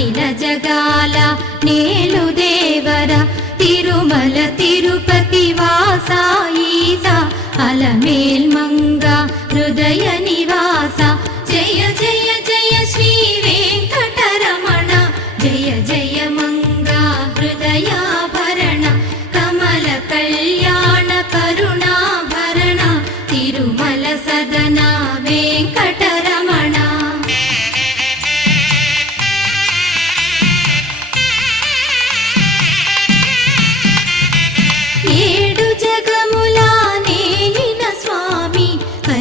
అఖిల జగాల నేలు దేవర తిరుమల తిరుపతి వాసా ఈసా అలమేల్ మంగ